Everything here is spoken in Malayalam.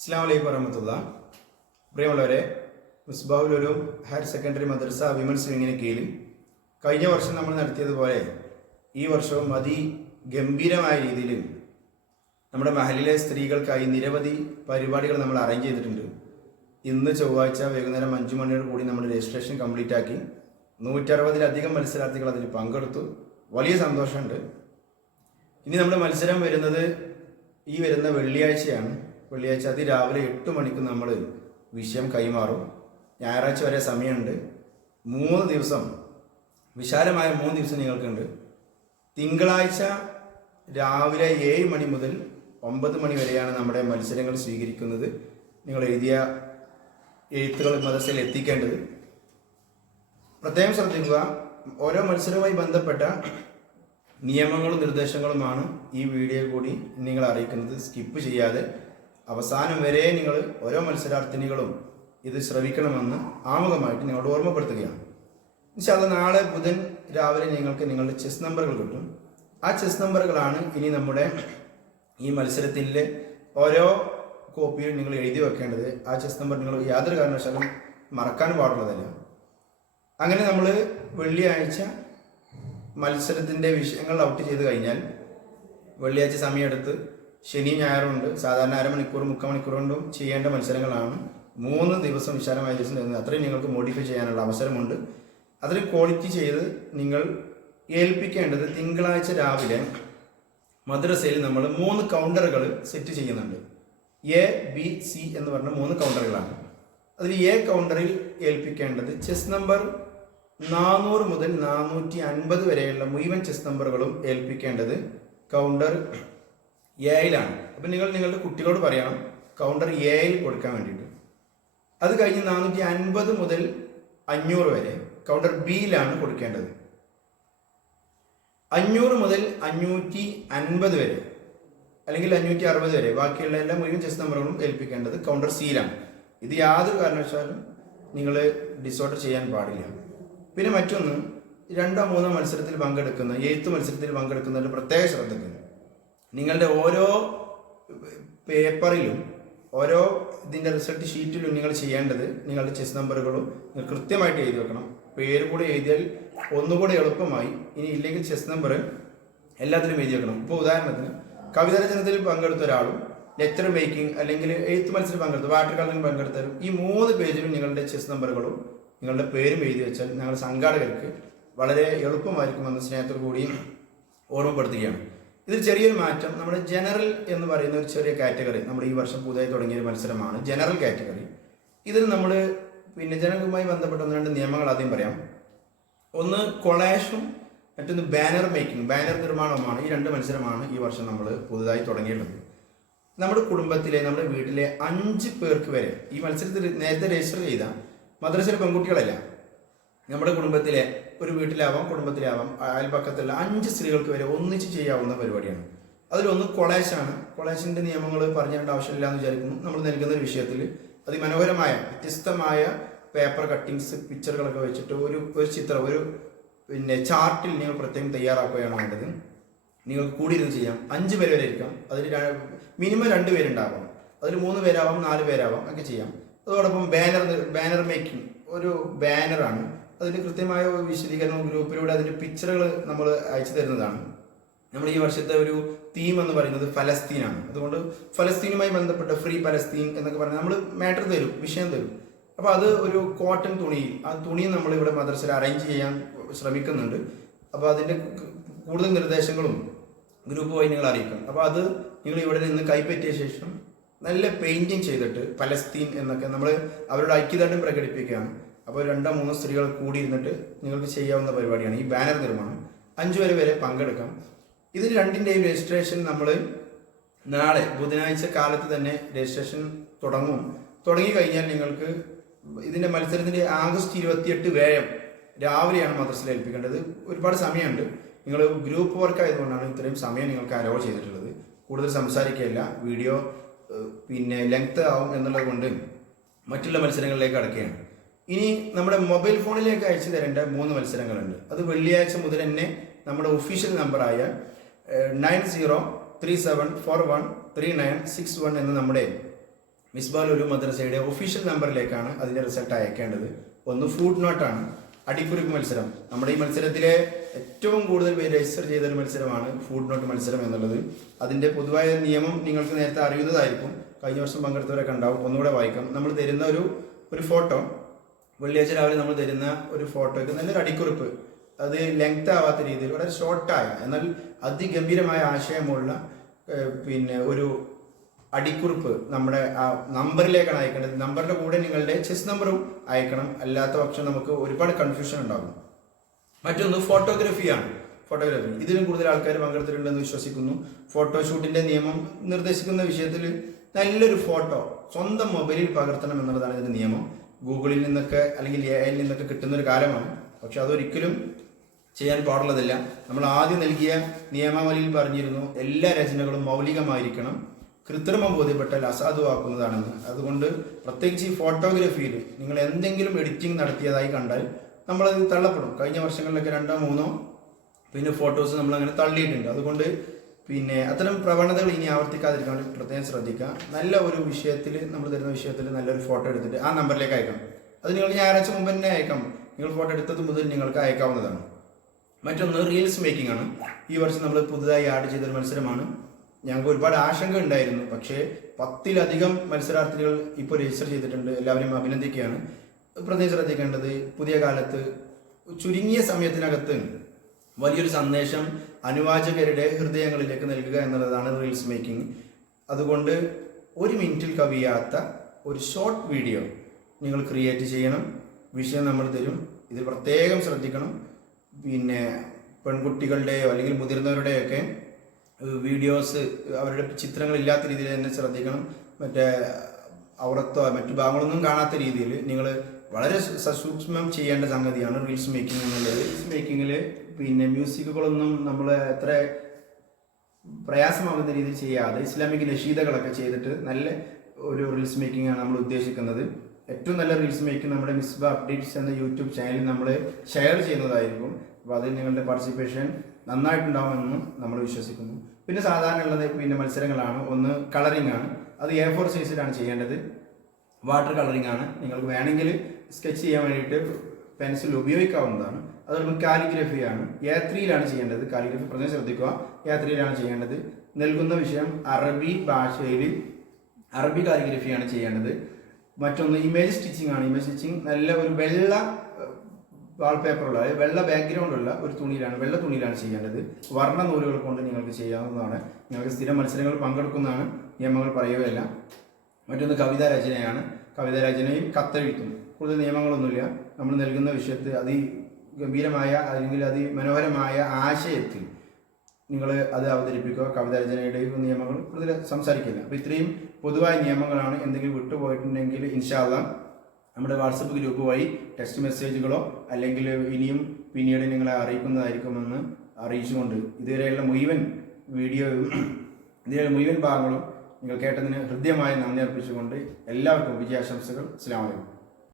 അസ്സലാമു അലൈക്കും വറഹ്മത്തുള്ളാഹി. പ്രിയമുള്ളവരെ, മിസ്ബാഹുൽ ഉലൂം ഹയർ സെക്കൻഡറി മദ്രസ വിമൻസ് വിങ്ങിന് കീഴിൽ കഴിഞ്ഞ വർഷം നമ്മൾ നടത്തിയതുപോലെ ഈ വർഷവും അതിഗംഭീരമായ രീതിയിൽ നമ്മുടെ മഹലിലെ സ്ത്രീകൾക്കായി നിരവധി പരിപാടികൾ നമ്മൾ അറേഞ്ച് ചെയ്തിട്ടുണ്ട്. ഇന്ന് ചൊവ്വാഴ്ച വൈകുന്നേരം 5 മണിയോട് കൂടി നമ്മൾ രജിസ്ട്രേഷൻ കംപ്ലീറ്റ് ആക്കി. 160-ലധികം മത്സരാർത്ഥികൾ അതിൽ പങ്കെടുത്തു. വലിയ സന്തോഷമുണ്ട്. ഇനി നമ്മുടെ മത്സരം വരുന്നത് ഈ വരുന്ന വെള്ളിയാഴ്ചയാണ്. വെള്ളിയാഴ്ച അതിരാവിലെ 8 മണിക്ക് നമ്മൾ വിഷയം കൈമാറും. ഞായറാഴ്ച വരെ സമയമുണ്ട്. 3 ദിവസം, വിശാലമായ 3 ദിവസം നിങ്ങൾക്കുണ്ട്. തിങ്കളാഴ്ച രാവിലെ 7 മണി മുതൽ 9 മണി വരെയാണ് നമ്മുടെ മത്സരങ്ങൾ സ്വീകരിക്കുന്നത്. നിങ്ങൾ എഴുതിയ എഴുത്തുകൾ മദ്രസയിൽ എത്തിക്കേണ്ടത്. പ്രത്യേകം ശ്രദ്ധിക്കുക, ഓരോ മത്സരവുമായി ബന്ധപ്പെട്ട നിയമങ്ങളും നിർദ്ദേശങ്ങളുമാണ് ഈ വീഡിയോ കൂടി നിങ്ങൾ അറിയിക്കുന്നത്. സ്കിപ്പ് ചെയ്യാതെ അവസാനം വരെ നിങ്ങൾ ഓരോ മത്സരാർത്ഥിനികളും ഇത് ശ്രവിക്കണമെന്ന് ആമുഖമായിട്ട് നിങ്ങളോട് ഓർമ്മപ്പെടുത്തുകയാണ്. ഇൻഷാല്ലാ നാളെ ബുധൻ രാവിലെ നിങ്ങൾക്ക് നിങ്ങളുടെ ചെസ് നമ്പറുകൾ കിട്ടും. ആ ചെസ് നമ്പറുകളാണ് ഇനി നമ്മുടെ ഈ മത്സരത്തിൻ്റെ ഓരോ കോപ്പിയിൽ നിങ്ങൾ എഴുതി വെക്കേണ്ടത്. ആ ചെസ് നമ്പർ നിങ്ങൾ യാതൊരു കാരണവശാലും മറക്കാൻ പാടുള്ളതല്ല. അങ്ങനെ നമ്മൾ വെള്ളിയാഴ്ച മത്സരത്തിൻ്റെ വിഷയങ്ങൾ ഔട്ട് ചെയ്ത് കഴിഞ്ഞാൽ വെള്ളിയാഴ്ച സമയമെടുത്ത് ശനി ഞായറുണ്ട്, സാധാരണ അരമണിക്കൂർ 3/4 മണിക്കൂർ കൊണ്ടും ചെയ്യേണ്ട മത്സരങ്ങളാണ്. 3 ദിവസം വിശാലമായ ദിവസം തരുന്നത്. അത്രയും നിങ്ങൾക്ക് മോഡിഫൈ ചെയ്യാനുള്ള അവസരമുണ്ട്. അതിൽ ക്വാളിറ്റി ചെയ്ത് നിങ്ങൾ ഏൽപ്പിക്കേണ്ടത് തിങ്കളാഴ്ച രാവിലെ മദ്രസയിൽ നമ്മൾ 3 കൗണ്ടറുകൾ സെറ്റ് ചെയ്യുന്നുണ്ട്. എ, ബി, സി എന്ന് പറഞ്ഞ 3 കൗണ്ടറുകളാണ്. അതിൽ എ കൗണ്ടറിൽ ഏൽപ്പിക്കേണ്ടത് ചെസ് നമ്പർ 400 മുതൽ 450 വരെയുള്ള മുഴുവൻ ചെസ് നമ്പറുകളും ഏൽപ്പിക്കേണ്ടത് കൗണ്ടർ എയിലാണ്. അപ്പം നിങ്ങൾ നിങ്ങളുടെ കുട്ടികളോട് പറയണം കൗണ്ടർ എയിൽ കൊടുക്കാൻ വേണ്ടിയിട്ട്. അത് കഴിഞ്ഞ് 450 മുതൽ 500 വരെ കൗണ്ടർ ബിയിലാണ് കൊടുക്കേണ്ടത്. 500 മുതൽ 550 വരെ അല്ലെങ്കിൽ 560 വരെ ബാക്കിയുള്ള എല്ലാ മുഴുവൻ ചെസ് നമ്പറുകളും ഏൽപ്പിക്കേണ്ടത് കൗണ്ടർ സിയിലാണ്. ഇത് യാതൊരു കാരണവശാലും നിങ്ങൾ ഡിസോർഡർ ചെയ്യാൻ പാടില്ല. പിന്നെ മറ്റൊന്ന്, 2-3 മത്സരത്തിൽ പങ്കെടുക്കുന്ന എഴുത്ത് മത്സരത്തിൽ പങ്കെടുക്കുന്നതിൽ പ്രത്യേക ശ്രദ്ധിക്കുന്നു. നിങ്ങളുടെ ഓരോ പേപ്പറിലും ഓരോ ഇതിൻ്റെ റിസൾട്ട് ഷീറ്റിലും നിങ്ങൾ ചെയ്യേണ്ടത് നിങ്ങളുടെ ചെസ് നമ്പറുകളും നിങ്ങൾ കൃത്യമായിട്ട് എഴുതി വെക്കണം. പേര് കൂടെ എഴുതിയാൽ ഒന്നുകൂടെ എളുപ്പമായി. ഇനി ഇല്ലെങ്കിൽ ചെസ് നമ്പർ എല്ലാത്തിലും എഴുതി വെക്കണം. ഇപ്പോൾ ഉദാഹരണത്തിന് കവിതാരചനത്തിൽ പങ്കെടുത്ത ഒരാളും ലെറ്റർ മേക്കിംഗ് അല്ലെങ്കിൽ എഴുത്ത് മത്സരം പങ്കെടുത്തു, വാട്ടർ കളറിംഗ് പങ്കെടുത്താലും ഈ 3 പേജിലും നിങ്ങളുടെ ചെസ് നമ്പറുകളും നിങ്ങളുടെ പേരും എഴുതി വെച്ചാൽ ഞങ്ങളുടെ സംഘാടകർക്ക് വളരെ എളുപ്പമായിരിക്കുമെന്ന് സ്നേഹത്തോടു കൂടി ഓർമ്മപ്പെടുത്തുകയാണ്. ഇതിൽ ചെറിയൊരു മാറ്റം, നമ്മുടെ ജനറൽ എന്ന് പറയുന്ന ഒരു ചെറിയ കാറ്റഗറി നമ്മുടെ ഈ വർഷം പുതുതായി തുടങ്ങിയ മത്സരമാണ് ജനറൽ കാറ്റഗറി. ഇതിൽ നമ്മൾ ജനറലുമായി ബന്ധപ്പെട്ട 1-2 നിയമങ്ങൾ ആദ്യം പറയാം. ഒന്ന് കൊളാഷും മറ്റൊന്ന് ബാനർ മേക്കിംഗ്, ബാനർ നിർമ്മാണവുമാണ്. ഈ 2 മത്സരമാണ് ഈ വർഷം നമ്മൾ പുതുതായി തുടങ്ങിയിട്ടുള്ളത്. നമ്മുടെ കുടുംബത്തിലെ നമ്മുടെ വീട്ടിലെ 5 പേർക്ക് വരെ ഈ മത്സരത്തിൽ നേരത്തെ രജിസ്റ്റർ ചെയ്ത മദ്രസയിലെ പെൺകുട്ടികളല്ല, നമ്മുടെ കുടുംബത്തിലെ ഒരു വീട്ടിലാവാം കുടുംബത്തിലാവാം അയൽപക്കത്തുള്ള 5 സ്ത്രീകൾക്ക് വരെ ഒന്നിച്ച് ചെയ്യാവുന്ന പരിപാടിയാണ്. അതിലൊന്ന് കൊളാഷാണ്. കൊളാഷിൻ്റെ നിയമങ്ങൾ പറഞ്ഞിട്ട് ആവശ്യമില്ല എന്ന് വിചാരിക്കുന്നു. നമ്മൾ നൽകുന്ന ഒരു വിഷയത്തിൽ അതിമനോഹരമായ വ്യത്യസ്തമായ പേപ്പർ കട്ടിങ്സ് പിക്ചറുകളൊക്കെ വെച്ചിട്ട് ഒരു ചിത്രം ഒരു ചാർട്ടിൽ നിങ്ങൾ പ്രത്യേകം തയ്യാറാക്കുകയാണ് വേണ്ടത്. നിങ്ങൾക്ക് കൂടിയിരുന്ന് ചെയ്യാം. 5 പേര് വരെ ഇരിക്കാം. അതിൽ മിനിമം 2 പേരുണ്ടാവാം. അതിൽ 3 പേരാവാം 4 പേരാവാം ഒക്കെ ചെയ്യാം. അതോടൊപ്പം ബാനർ മേക്കിംഗ് ഒരു ബാനറാണ്. അതിന് കൃത്യമായ വിശദീകരണവും ഗ്രൂപ്പിലൂടെ അതിൻ്റെ പിക്ചറുകൾ നമ്മൾ അയച്ചു തരുന്നതാണ്. നമ്മൾ ഈ വർഷത്തെ ഒരു തീം എന്ന് പറയുന്നത് ഫലസ്തീനാണ്. അതുകൊണ്ട് ഫലസ്തീനുമായി ബന്ധപ്പെട്ട ഫ്രീ ഫലസ്തീൻ എന്നൊക്കെ പറഞ്ഞാൽ നമ്മൾ മാറ്റർ തരും, വിഷയം തരും. അപ്പോൾ അത് ഒരു കോട്ടൺ തുണിയിൽ, ആ തുണി നമ്മൾ ഇവിടെ മദ്രസയിൽ അറേഞ്ച് ചെയ്യാൻ ശ്രമിക്കുന്നുണ്ട്. അപ്പോൾ അതിൻ്റെ കൂടുതൽ നിർദ്ദേശങ്ങളും ഗ്രൂപ്പ് വഴി നിങ്ങൾ അറിയിക്കണം. അപ്പോൾ അത് നിങ്ങൾ ഇവിടെ നിന്ന് കൈപ്പറ്റിയ ശേഷം നല്ല പെയിൻറ്റിങ് ചെയ്തിട്ട് ഫലസ്തീൻ എന്നൊക്കെ നമ്മൾ അവരുടെ ഐക്യദാർഢ്യം പ്രകടിപ്പിക്കുകയാണ്. അപ്പോൾ 2-3 സ്ത്രീകൾ കൂടിയിരുന്നിട്ട് നിങ്ങൾക്ക് ചെയ്യാവുന്ന പരിപാടിയാണ് ഈ ബാനർ നിർമ്മാണം. 5 പേര് വരെ പങ്കെടുക്കാം. ഇതിൽ 2ൻ്റെയും രജിസ്ട്രേഷൻ നമ്മൾ നാളെ ബുധനാഴ്ച കാലത്ത് തന്നെ രജിസ്ട്രേഷൻ തുടങ്ങി കഴിഞ്ഞാൽ നിങ്ങൾക്ക് ഇതിൻ്റെ മത്സരത്തിൻ്റെ ആഗസ്റ്റ് 28 വേഴം രാവിലെയാണ് മദ്രസയിൽ ഏൽപ്പിക്കേണ്ടത്. ഒരുപാട് സമയമുണ്ട്. നിങ്ങൾ ഗ്രൂപ്പ് വർക്ക് ആയതുകൊണ്ടാണ് ഇത്രയും സമയം നിങ്ങൾക്ക് അലോ ചെയ്തിട്ടുള്ളത്. കൂടുതൽ സംസാരിക്കുകയല്ല, വീഡിയോ ലെങ്ത് ആവും എന്നുള്ളത് കൊണ്ട് മറ്റുള്ള മത്സരങ്ങളിലേക്ക് അടക്കുകയാണ്. ഇനി നമ്മുടെ മൊബൈൽ ഫോണിലേക്ക് അയച്ചു തരേണ്ട 3 മത്സരങ്ങളുണ്ട്. അത് വെള്ളിയാഴ്ച മുതൽ തന്നെ നമ്മുടെ ഒഫീഷ്യൽ നമ്പറായ 9037413961 എന്ന നമ്മുടെ മിസ്ബാൽ ഉലൂം മദ്രസയുടെ ഒഫീഷ്യൽ നമ്പറിലേക്കാണ് അതിൻ്റെ റിസൾട്ട് അയക്കേണ്ടത്. ഒന്ന് ഫുട് നോട്ടാണ്, അടിക്കുറിപ്പ് മത്സരം. നമ്മുടെ ഈ മത്സരത്തിലെ ഏറ്റവും കൂടുതൽ പേര് രജിസ്റ്റർ ചെയ്തൊരു മത്സരമാണ് ഫുട് നോട്ട് മത്സരം എന്നുള്ളത്. അതിൻ്റെ പൊതുവായ നിയമം നിങ്ങൾക്ക് നേരത്തെ അറിയുന്നതായിരിക്കും, കഴിഞ്ഞ വർഷം പങ്കെടുത്തവരൊക്കെ ഉണ്ടാവും. ഒന്നുകൂടെ വായിക്കാം. നമ്മൾ തരുന്ന ഒരു ഫോട്ടോ, വെള്ളിയാഴ്ച രാവിലെ നമ്മൾ തരുന്ന ഒരു ഫോട്ടോയ്ക്ക് നല്ലൊരു അടിക്കുറിപ്പ്, അത് ലെങ്ത് ആവാത്ത രീതിയിൽ വളരെ ഷോർട്ടായ എന്നാൽ അതിഗംഭീരമായ ആശയമുള്ള ഒരു അടിക്കുറിപ്പ് നമ്മുടെ ആ നമ്പറിലേക്കാണ് അയക്കേണ്ടത്. നമ്പറിന്റെ കൂടെ നിങ്ങളുടെ ചെസ് നമ്പറും അയക്കണം, അല്ലാത്ത പക്ഷം നമുക്ക് ഒരുപാട് കൺഫ്യൂഷൻ ഉണ്ടാകും. മറ്റൊന്ന് ഫോട്ടോഗ്രാഫിയാണ്. ഫോട്ടോഗ്രാഫി ഇതിലും കൂടുതൽ ആൾക്കാർ പങ്കെടുത്തിട്ടുണ്ടെന്ന് വിശ്വസിക്കുന്നു. ഫോട്ടോഷൂട്ടിന്റെ നിയമം നിർദ്ദേശിക്കുന്ന വിഷയത്തിൽ നല്ലൊരു ഫോട്ടോ സ്വന്തം മൊബൈലിൽ പകർത്തണം എന്നുള്ളതാണ് ഇതിന്റെ നിയമം. ഗൂഗിളിൽ നിന്നൊക്കെ അല്ലെങ്കിൽ AI നിന്നൊക്കെ കിട്ടുന്ന ഒരു കാലമാണ്, പക്ഷെ അതൊരിക്കലും ചെയ്യാൻ പാടുള്ളതല്ല. നമ്മൾ ആദ്യം നൽകിയ നിയമാവലിയിൽ പറഞ്ഞിരുന്നു എല്ലാ രചനകളും മൗലികമായിരിക്കണം, കൃത്രിമം ബോധ്യപ്പെട്ടാൽ അസാധുവാക്കുന്നതാണെന്ന്. അതുകൊണ്ട് പ്രത്യേകിച്ച് ഈ ഫോട്ടോഗ്രാഫിയിൽ നിങ്ങൾ എന്തെങ്കിലും എഡിറ്റിംഗ് നടത്തിയതായി കണ്ടാൽ നമ്മളത് തള്ളപ്പെടും. കഴിഞ്ഞ വർഷങ്ങളിലൊക്കെ 2-3 ഫോട്ടോസ് നമ്മളങ്ങനെ തള്ളിയിട്ടുണ്ട്. അതുകൊണ്ട് അത്തരം പ്രവണതകൾ ഇനി ആവർത്തിക്കാതിരിക്കാൻ വേണ്ടി പ്രത്യേകം ശ്രദ്ധിക്കുക. നല്ല ഒരു വിഷയത്തിൽ, നമ്മൾ തരുന്ന വിഷയത്തിൽ നല്ലൊരു ഫോട്ടോ എടുത്തിട്ട് ആ നമ്പറിലേക്ക് അയക്കണം. അത് നിങ്ങൾ ഞായറാഴ്ച മുമ്പ് തന്നെ അയക്കാം. നിങ്ങൾ ഫോട്ടോ എടുത്തത് മുതൽ നിങ്ങൾക്ക് അയക്കാവുന്നതാണ്. മറ്റൊന്ന് റീൽസ് മേക്കിംഗ് ആണ്. ഈ വർഷം നമ്മൾ പുതുതായി ആഡ് ചെയ്തൊരു മത്സരമാണ്. ഞങ്ങൾക്ക് ഒരുപാട് ആശങ്ക ഉണ്ടായിരുന്നു, പക്ഷേ 10-ലധികം മത്സരാർത്ഥികൾ ഇപ്പോൾ രജിസ്റ്റർ ചെയ്തിട്ടുണ്ട്. എല്ലാവരെയും അഭിനന്ദിക്കുകയാണ്. പ്രത്യേകം ശ്രദ്ധിക്കേണ്ടത്, പുതിയ കാലത്ത് ചുരുങ്ങിയ സമയത്തിനകത്ത് വലിയൊരു സന്ദേശം അനുവാചകരുടെ ഹൃദയങ്ങളിലേക്ക് നൽകുക എന്നുള്ളതാണ് റീൽസ് മേക്കിംഗ്. അതുകൊണ്ട് 1 മിനിറ്റിൽ കവിയാത്ത ഒരു ഷോർട്ട് വീഡിയോ നിങ്ങൾ ക്രിയേറ്റ് ചെയ്യണം. വിഷയം നമ്മൾ തരും. ഇത് പ്രത്യേകം ശ്രദ്ധിക്കണം. പെൺകുട്ടികളുടെയോ അല്ലെങ്കിൽ മുതിർന്നവരുടെയൊക്കെ വീഡിയോസ്, അവരുടെ ചിത്രങ്ങളില്ലാത്ത രീതിയിൽ തന്നെ ശ്രദ്ധിക്കണം. മറ്റേ ഔറത്തോ മറ്റു ഭാഗങ്ങളൊന്നും കാണാത്ത രീതിയിൽ നിങ്ങൾ വളരെ സസൂക്ഷ്മം ചെയ്യേണ്ട സംഗതിയാണ് റീൽസ് മേക്കിംഗ് എന്നുള്ളത്. റീൽസ് മേക്കിങ്ങിൽ മ്യൂസിക്കുകളൊന്നും നമ്മൾ എത്ര പ്രയാസമാകുന്ന രീതിയിൽ ചെയ്യാതെ ഇസ്ലാമിക് നഷീദകളൊക്കെ ചെയ്തിട്ട് നല്ല ഒരു റീൽസ് മേക്കിംഗ് ആണ് നമ്മൾ ഉദ്ദേശിക്കുന്നത്. ഏറ്റവും നല്ല റീൽസ് മേക്കിംഗ് നമ്മുടെ മിസ്ബ അപ്ഡേറ്റ്സ് എന്ന യൂട്യൂബ് ചാനലിൽ നമ്മൾ ഷെയർ ചെയ്യുന്നതായിരിക്കും. അപ്പോൾ അതിൽ നിങ്ങളുടെ പാർട്ടിസിപ്പേഷൻ നന്നായിട്ടുണ്ടാവുമെന്ന് നമ്മൾ വിശ്വസിക്കുന്നു. പിന്നെ സാധാരണ ഉള്ളത് മത്സരങ്ങളാണ്. ഒന്ന് കളറിംഗ് ആണ്. അത് A4 സൈസിലാണ് ചെയ്യേണ്ടത്. വാട്ടർ കളറിംഗ് ആണ്. നിങ്ങൾക്ക് വേണമെങ്കിൽ സ്കെച്ച് ചെയ്യാൻ വേണ്ടിയിട്ട് പെൻസിൽ ഉപയോഗിക്കാവുന്നതാണ്. അതോടൊപ്പം കാലിഗ്രഫിയാണ്. A3യിലാണ് ചെയ്യേണ്ടത്. കാലിഗ്രഫി പ്രത്യേകം ശ്രദ്ധിക്കുക, A3യിലാണ് ചെയ്യേണ്ടത്. നൽകുന്ന വിഷയം അറബി ഭാഷയിൽ അറബി കാലിഗ്രഫിയാണ് ചെയ്യേണ്ടത്. മറ്റൊന്ന് ഇമേജ് സ്റ്റിച്ചിങ് ആണ്. ഇമേജ് സ്റ്റിച്ചിങ് നല്ല ഒരു വെള്ള വാൾപേപ്പറുള്ള, വെള്ള ബാക്ക്ഗ്രൗണ്ട് ഉള്ള ഒരു തുണിയിലാണ്, വെള്ള തുണിയിലാണ് ചെയ്യേണ്ടത്. വർണ്ണ നൂലുകൾ കൊണ്ട് നിങ്ങൾക്ക് ചെയ്യാവുന്നതാണ്. നിങ്ങൾക്ക് സ്ഥിരം മത്സരങ്ങൾ പങ്കെടുക്കുന്നതാണ്, നിയമങ്ങൾ പറയുകയല്ല. മറ്റൊന്ന് കവിതാ രചനയാണ്. കവിതാ രചനയും കത്തെഴുത്തും. കൂടുതൽ നിയമങ്ങളൊന്നുമില്ല. നമ്മൾ നൽകുന്ന വിഷയത്തിൽ അതിഗംഭീരമായ അല്ലെങ്കിൽ അതിമനോഹരമായ ആശയത്തിൽ നിങ്ങൾ അത് അവതരിപ്പിക്കുക. കവിതാ രചനയുടെ നിയമങ്ങൾ കൂടുതൽ സംസാരിക്കില്ല. അപ്പോൾ ഇത്രയും പൊതുവായ നിയമങ്ങളാണ്. എന്തെങ്കിലും വിട്ടുപോയിട്ടുണ്ടെങ്കിൽ ഇൻഷാ അല്ലാഹ് നമ്മുടെ വാട്സപ്പ് ഗ്രൂപ്പ് വഴി ടെക്സ്റ്റ് മെസ്സേജുകളോ അല്ലെങ്കിൽ ഇനിയും പിന്നീട് നിങ്ങളെ അറിയിക്കുന്നതായിരിക്കുമെന്ന് അറിയിച്ചുകൊണ്ട് ഇതുവരെയുള്ള മുഴുവൻ വീഡിയോയും ഇതിലെ മുഴുവൻ ഭാഗങ്ങളും നിങ്ങൾ കേട്ടതിന് ഹൃദ്യമായി നന്ദി അർപ്പിച്ചുകൊണ്ട് എല്ലാവർക്കും വിജയാശംസകൾ. അസ്സലാമു അലൈക്കും.